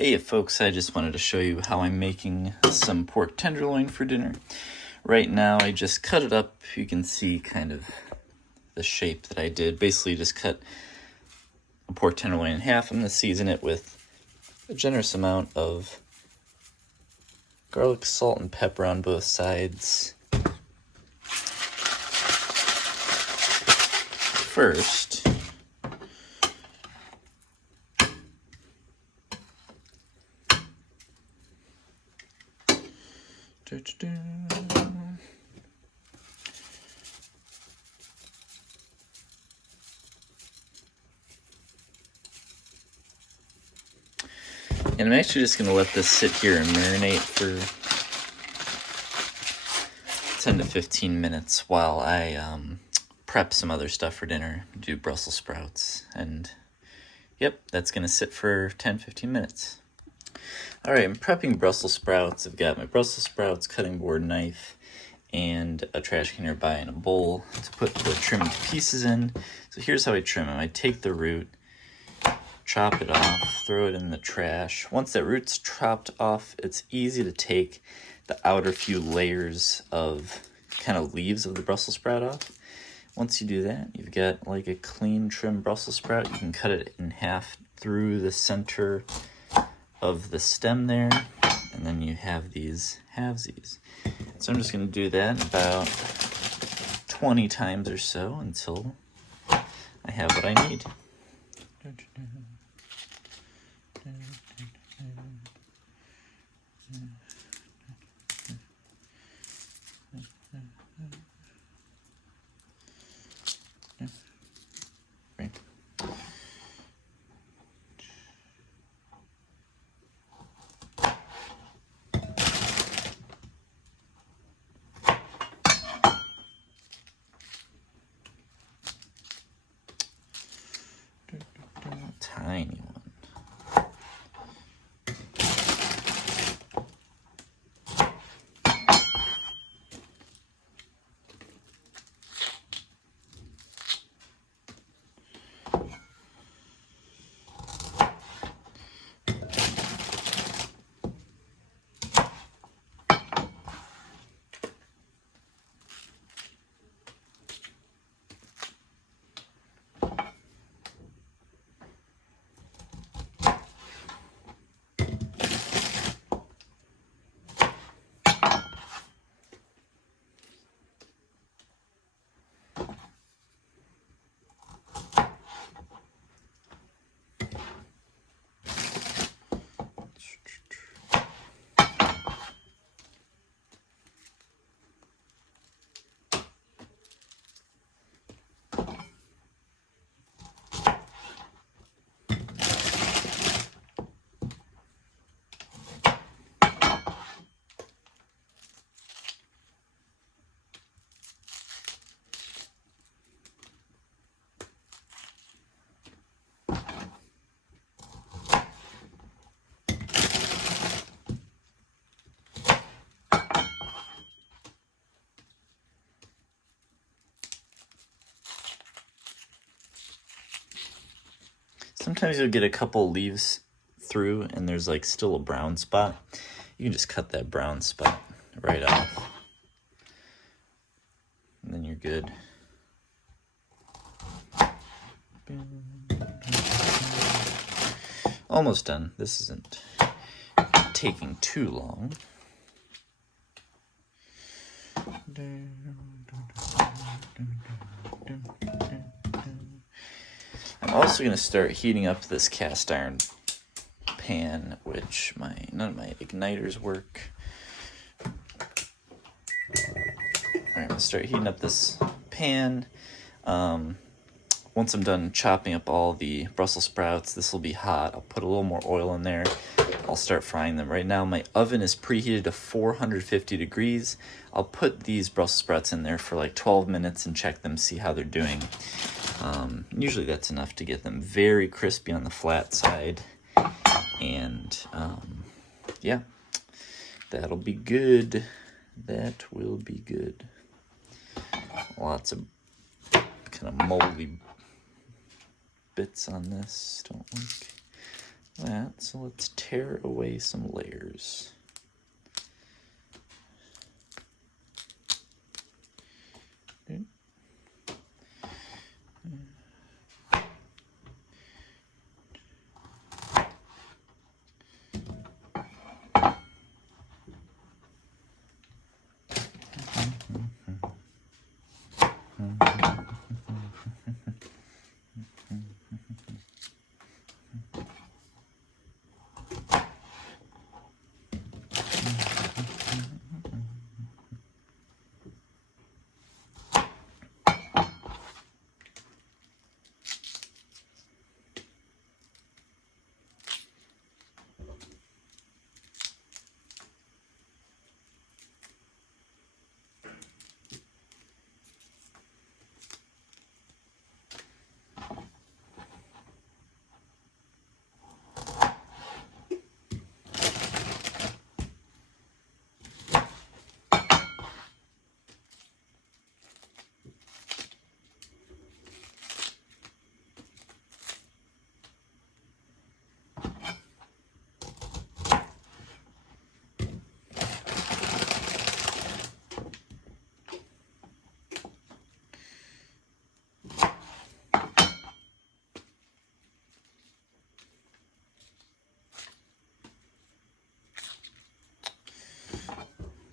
Hey folks, I just wanted to show you how I'm making some pork tenderloin for dinner. Right now I just cut it up. You can see kind of the shape that I did. Basically just cut a pork tenderloin in half. I'm going to season it with a generous amount of garlic, salt, and pepper on both sides. First, and I'm actually just going to let this sit here and marinate for 10 to 15 minutes while I prep some other stuff for dinner, do Brussels sprouts, and yep, that's going to sit for 10-15 minutes. Alright, I'm prepping Brussels sprouts. I've got my Brussels sprouts, cutting board knife, and a trash can nearby and a bowl to put the trimmed pieces in. So here's how I trim them. I take the root, chop it off, throw it in the trash. Once that root's chopped off, it's easy to take the outer few layers of kind of leaves of the Brussels sprout off. Once you do that, you've got like a clean trimmed Brussels sprout. You can cut it in half through the center of the stem there, and then you have these halvesies. So I'm just going to do that about 20 times or so until I have what I need. Tiny one. Sometimes you'll get a couple leaves through and there's like still a brown spot. You can just cut that brown spot right off. And then you're good. Almost done. This isn't taking too long. I'm also going to start heating up this cast iron pan, which none of my igniters work. Alright, I'm going to start heating up this pan. Once I'm done chopping up all the Brussels sprouts, this will be hot. I'll put a little more oil in there. I'll start frying them. Right now my oven is preheated to 450 degrees. I'll put these Brussels sprouts in there for like 12 minutes and check them, see how they're doing. Usually that's enough to get them very crispy on the flat side. And yeah, that'll be good. That will be good. Lots of kind of moldy bits on this. Don't like that, so let's tear away some layers. Okay.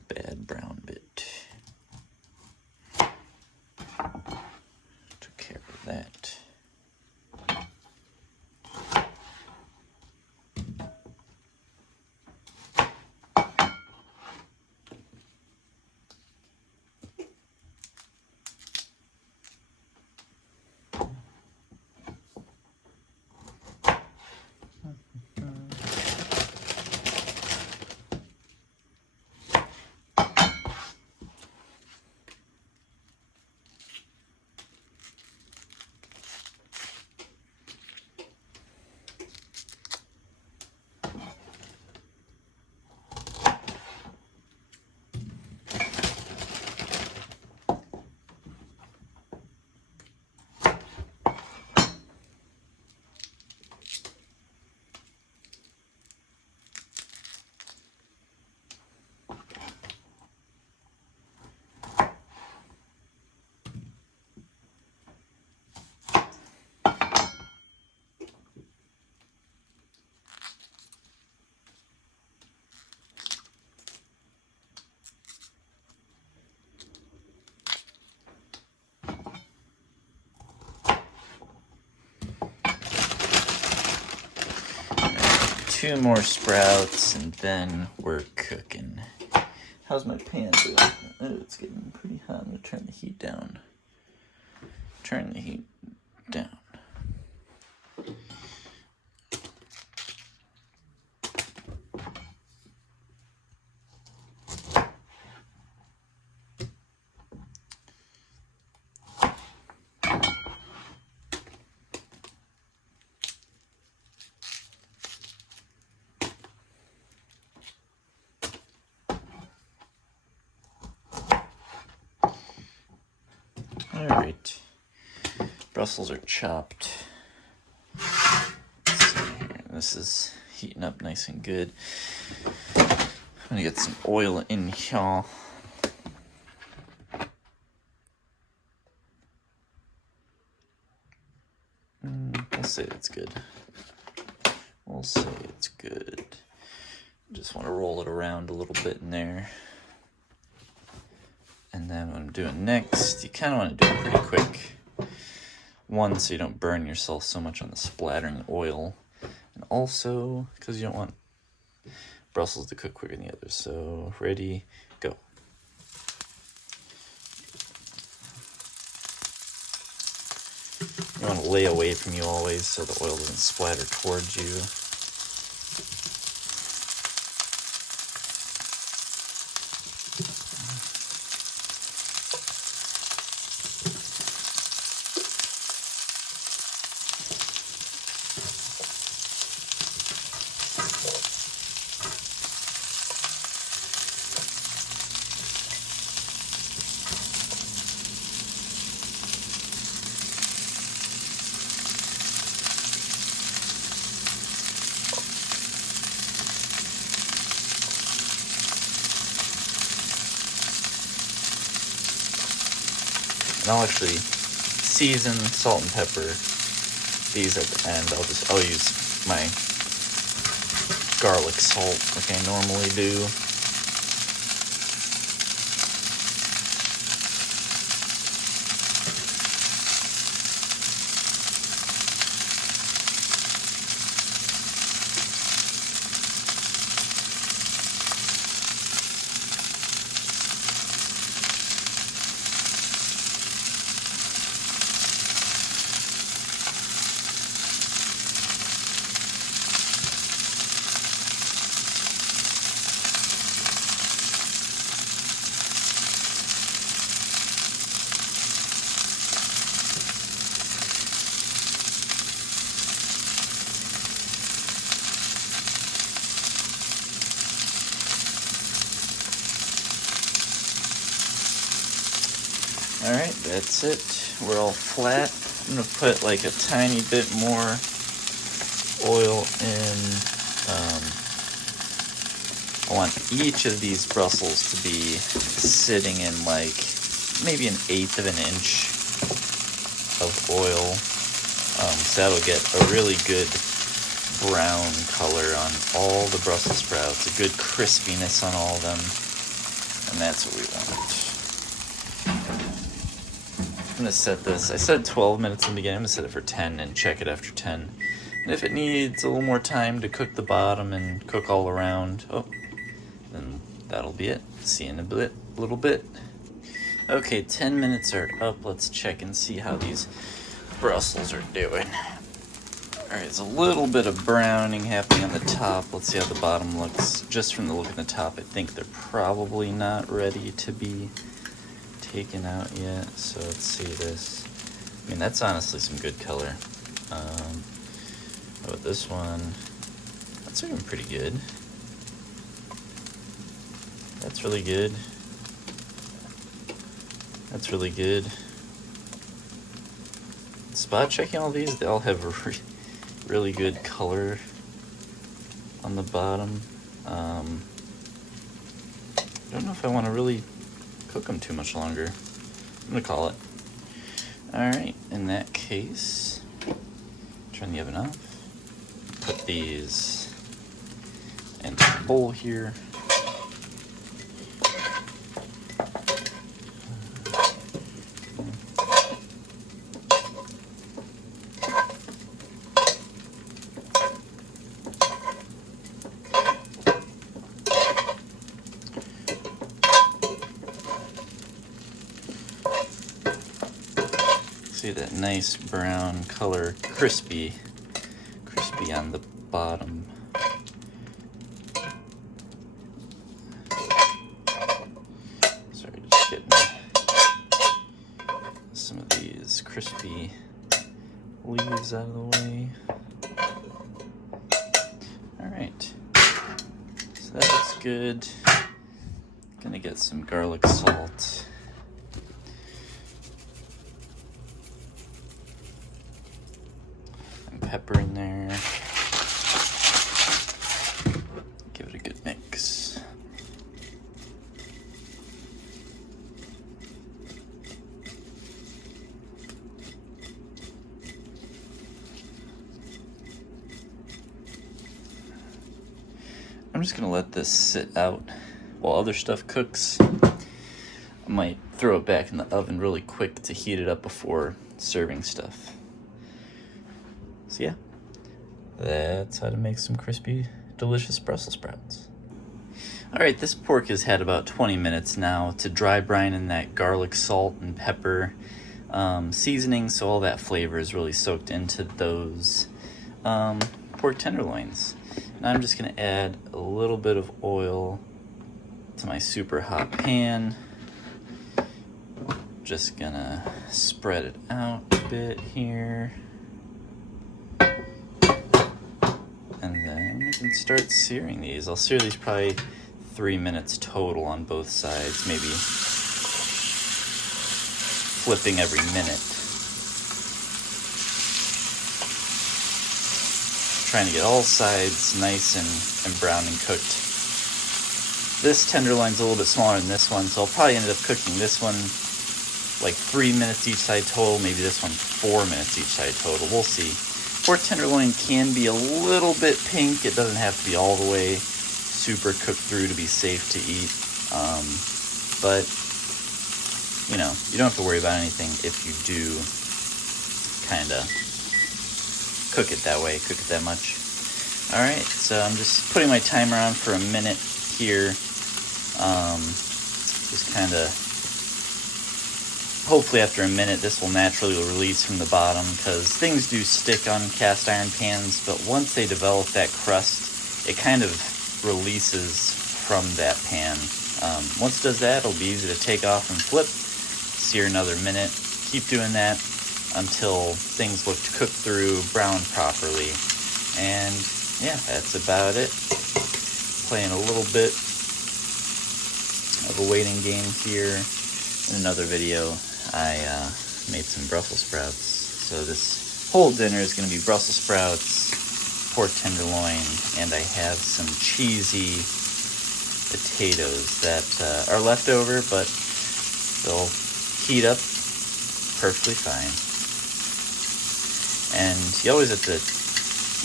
Bad brown bit. Took care of that. Two more sprouts and then we're cooking. How's my pan doing? Oh, it's getting pretty hot. I'm gonna turn the heat down. Turn the heat down. All right, Brussels are chopped. This is heating up nice and good. I'm gonna get some oil in here. We'll say it's good. We'll say it's good. Just want to roll it around a little bit in there. And then what I'm doing next, you kind of want to do it pretty quick. One, so you don't burn yourself so much on the splattering oil. And also, because you don't want Brussels to cook quicker than the others. So, ready, go. You want to lay away from you always so the oil doesn't splatter towards you. And I'll actually season, salt and pepper these at the end. I'll use my garlic salt like I normally do. Alright, that's it. We're all flat. I'm going to put like a tiny bit more oil in. I want each of these Brussels to be sitting in like maybe 1/8 of an inch of oil. So that'll get a really good brown color on all the Brussels sprouts, a good crispiness on all of them, and that's what we want. I'm going to set this, I said 12 minutes in the beginning, I'm going to set it for 10 and check it after 10. And if it needs a little more time to cook the bottom and cook all around, then that'll be it. See you in a little bit. Okay, 10 minutes are up. Let's check and see how these Brussels are doing. Alright, there's a little bit of browning happening on the top. Let's see how the bottom looks. Just from the look at the top, I think they're probably not ready to be taken out yet. So let's see this. I mean, that's honestly some good color. How about this one? That's looking pretty good. That's really good. That's really good. Spot checking all these, they all have a really good color on the bottom. I don't know if I want to really cook them too much longer. I'm gonna call it. Alright, in that case, turn the oven off. Put these into a bowl here. See that nice brown color, crispy on the bottom. Sorry, just getting some of these crispy leaves out of the way. Alright, so that looks good. Gonna get some garlic salt. Pepper in there. Give it a good mix. I'm just gonna let this sit out while other stuff cooks. I might throw it back in the oven really quick to heat it up before serving stuff. So yeah, that's how to make some crispy, delicious Brussels sprouts. Alright, this pork has had about 20 minutes now to dry brine in that garlic, salt, and pepper seasoning, so all that flavor is really soaked into those pork tenderloins. Now I'm just going to add a little bit of oil to my super hot pan. Just gonna spread it out a bit here. And then we can start searing these. I'll sear these probably 3 minutes total on both sides, maybe flipping every minute. Trying to get all sides nice and brown and cooked. This tenderloin's a little bit smaller than this one, so I'll probably end up cooking this one like 3 minutes each side total. Maybe this one 4 minutes each side total. We'll see. Pork tenderloin can be a little bit pink. It doesn't have to be all the way super cooked through to be safe to eat. But, you know, you don't have to worry about anything if you do kind of cook it that way, cook it that much. Alright, so I'm just putting my timer on for a minute here. Just kind of, hopefully after a minute this will naturally release from the bottom, because things do stick on cast iron pans, but once they develop that crust, it kind of releases from that pan. Once it does that, it'll be easy to take off and flip, sear another minute, keep doing that until things look cooked through, browned properly, and yeah, that's about it. Playing a little bit of a waiting game here. In another video, I made some Brussels sprouts. So this whole dinner is going to be Brussels sprouts, pork tenderloin, and I have some cheesy potatoes that are left over, but they'll heat up perfectly fine. And you always have to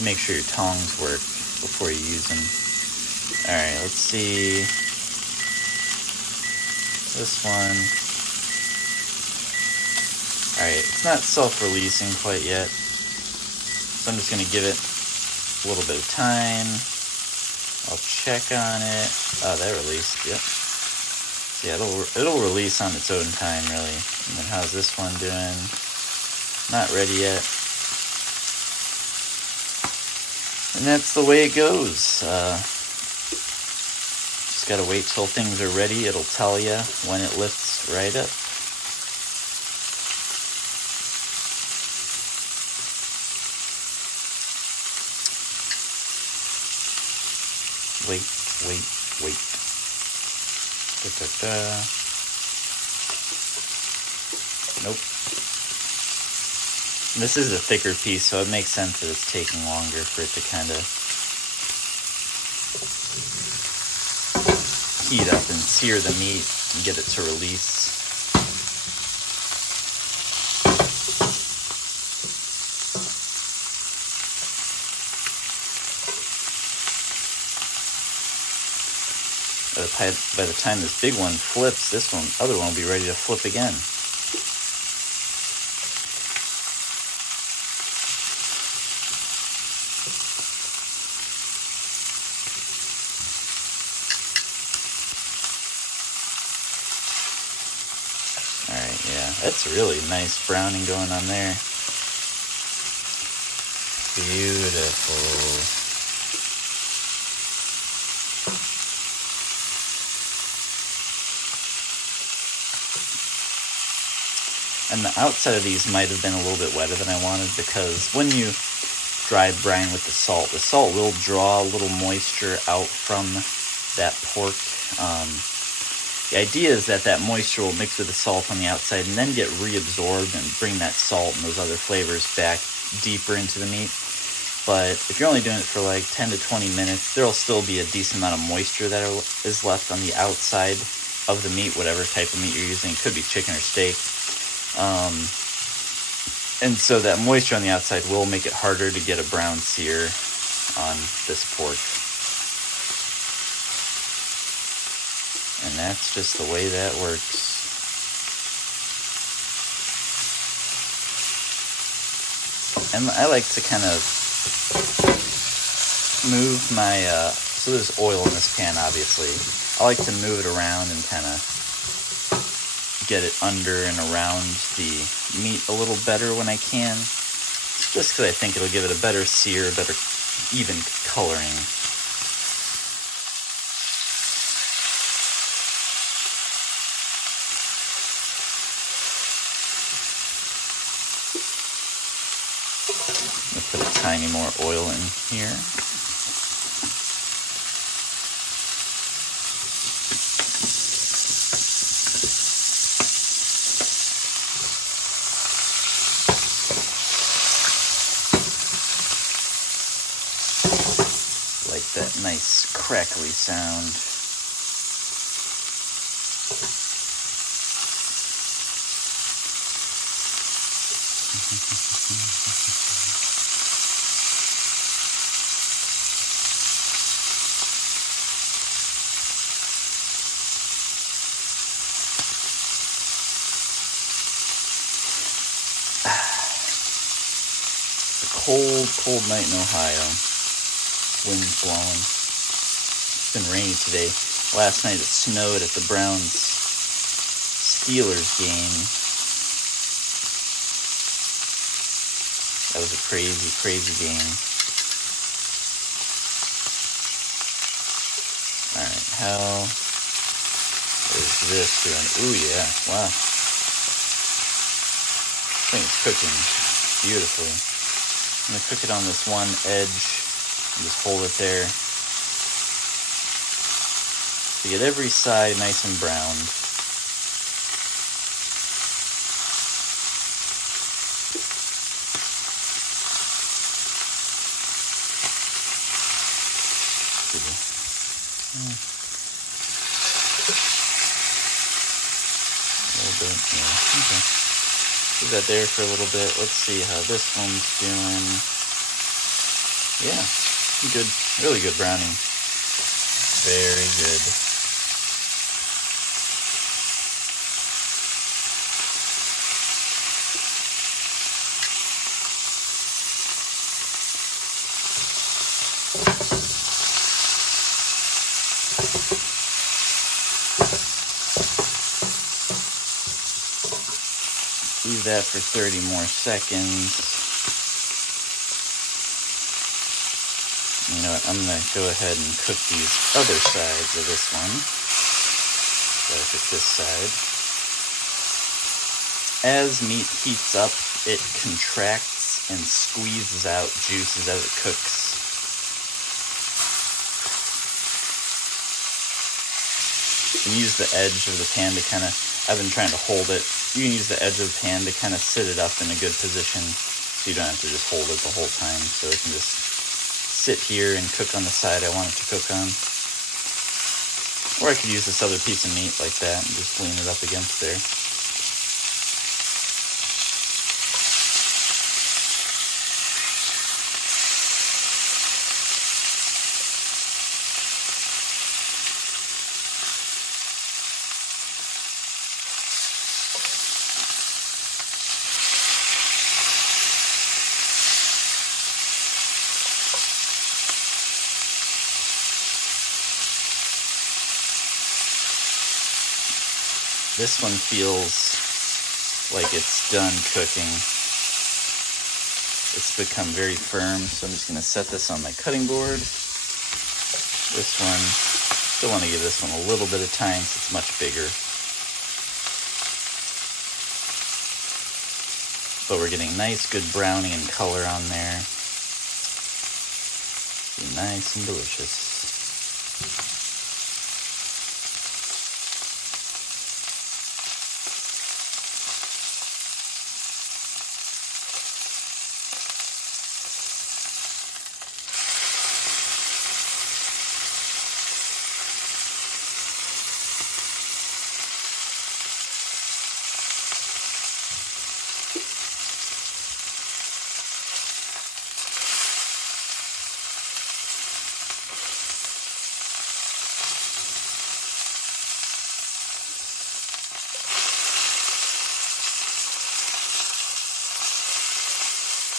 make sure your tongs work before you use them. Alright, let's see. This one. Alright, it's not self-releasing quite yet, so I'm just going to give it a little bit of time. I'll check on it. Oh, that released, yep. Yeah, it'll release on its own time, really. And then how's this one doing? Not ready yet. And that's the way it goes. Just gotta wait till things are ready. It'll tell you when it lifts right up. Wait. Nope. This is a thicker piece, so it makes sense that it's taking longer for it to kind of heat up and sear the meat and get it to release. By the time this big one flips, this other one will be ready to flip again. Alright, yeah, that's really nice browning going on there. Beautiful. And the outside of these might have been a little bit wetter than I wanted, because when you dry brine with the salt will draw a little moisture out from that pork. The idea is that moisture will mix with the salt on the outside and then get reabsorbed and bring that salt and those other flavors back deeper into the meat. But if you're only doing it for like 10 to 20 minutes, there'll still be a decent amount of moisture that is left on the outside of the meat, whatever type of meat you're using. It could be chicken or steak. And so that moisture on the outside will make it harder to get a brown sear on this pork. And that's just the way that works. And I like to kind of move my, so there's oil in this pan, obviously. I like to move it around and kind of get it under and around the meat a little better when I can, just because I think it'll give it a better sear, a better even coloring. I'll put a tiny more oil in here. That nice crackly sound. It's a cold, cold night in Ohio. Wind's blowing. It's been rainy today. Last night it snowed at the Browns-Steelers game. That was a crazy, crazy game. Alright, how is this doing? Ooh, yeah, wow. I think it's cooking beautifully. I'm going to cook it on this one edge and just hold it there to get every side nice and browned. A little bit, yeah, okay. Leave that there for a little bit. Let's see how this one's doing. Yeah, good, really good browning. Very good. Leave that for 30 more seconds. You know what, I'm going to go ahead and cook these other sides of this one. Gotta cook this side. As meat heats up, it contracts and squeezes out juices as it cooks. You can use the edge of the pan to kind of, I've been trying to hold it. You can use the edge of the pan to kind of sit it up in a good position so you don't have to just hold it the whole time. So it can just sit here and cook on the side I want it to cook on. Or I could use this other piece of meat like that and just lean it up against there. This one feels like it's done cooking. It's become very firm, so I'm just going to set this on my cutting board. This one, still want to give this one a little bit of time since it's much bigger. But we're getting nice, good browning and color on there. Be nice and delicious.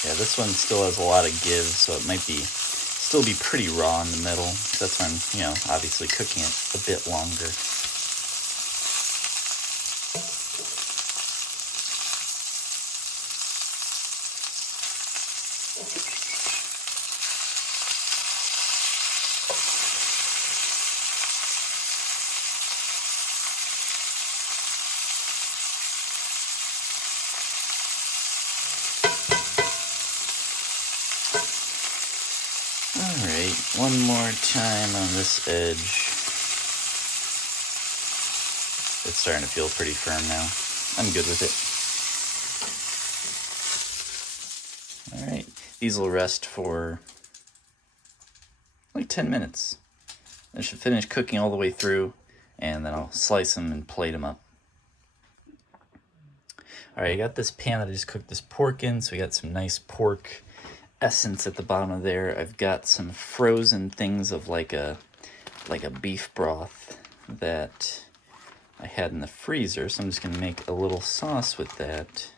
Yeah, this one still has a lot of give, so it might still be pretty raw in the middle. That's why I'm, obviously cooking it a bit longer. Alright, one more time on this edge. It's starting to feel pretty firm now. I'm good with it. Alright, these will rest for like 10 minutes. I should finish cooking all the way through, and then I'll slice them and plate them up. Alright, I got this pan that I just cooked this pork in, so we got some nice pork essence at the bottom of there. I've got some frozen things of like a beef broth that I had in the freezer, so I'm just going to make a little sauce with that.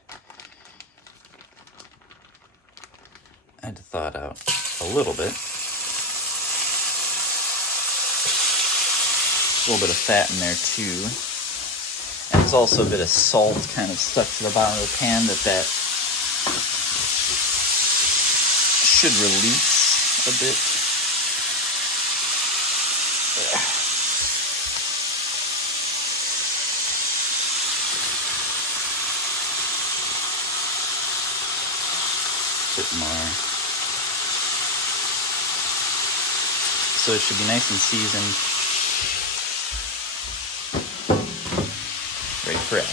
I had to thaw it out a little bit. A little bit of fat in there too. And there's also a bit of salt kind of stuck to the bottom of the pan that should release a bit. Bit more. So it should be nice and seasoned. Ready for action.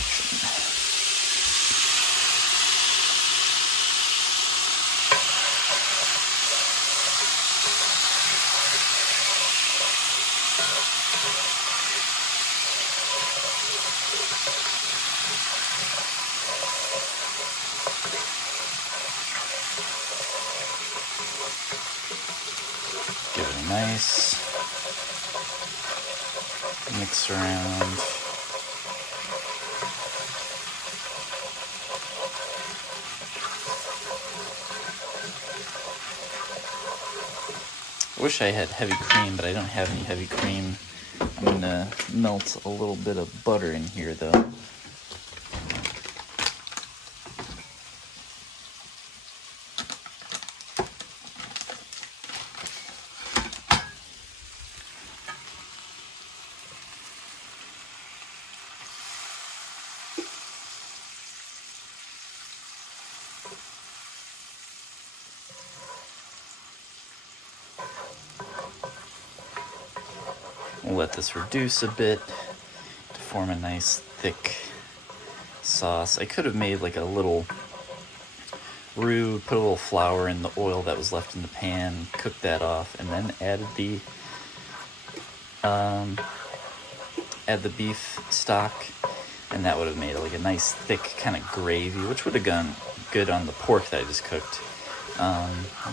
Give it a nice mix around. I wish I had heavy cream, but I don't have any heavy cream. I'm gonna melt a little bit of butter in here though. We'll let this reduce a bit to form a nice thick sauce. I could have made like a little roux, put a little flour in the oil that was left in the pan, cooked that off, and then added the beef stock, and that would have made like a nice thick kind of gravy, which would have gone good on the pork that I just cooked.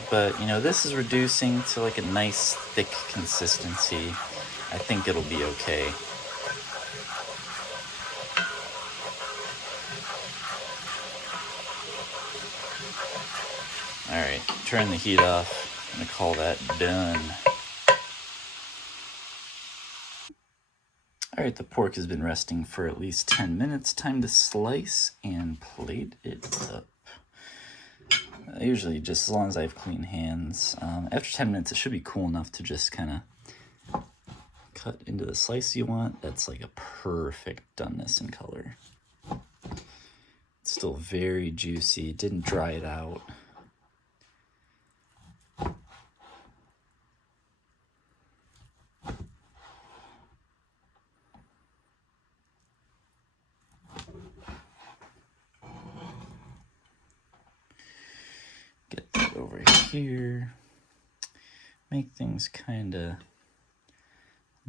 But you know, this is reducing to like a nice thick consistency. I think it'll be okay. Alright, turn the heat off. I'm gonna call that done. Alright, the pork has been resting for at least 10 minutes. Time to slice and plate it up. Usually just as long as I have clean hands. After 10 minutes it should be cool enough to just kind of cut into the slice you want. That's like a perfect doneness in color. It's still very juicy, didn't dry it out. Get that over here. Make things kind of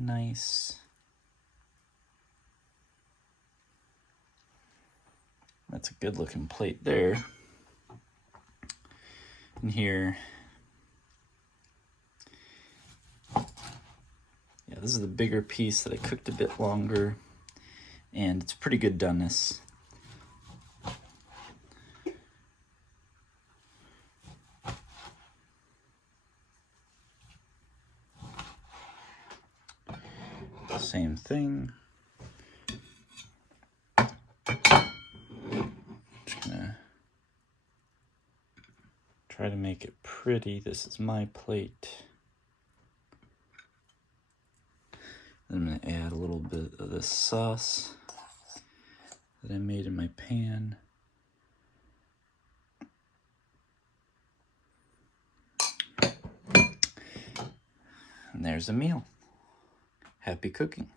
nice. That's a good looking plate there. And here, yeah, this is the bigger piece that I cooked a bit longer, and it's pretty good doneness. Same thing. Just gonna try to make it pretty. This is my plate. Then I'm gonna add a little bit of this sauce that I made in my pan. And there's a meal. Happy cooking.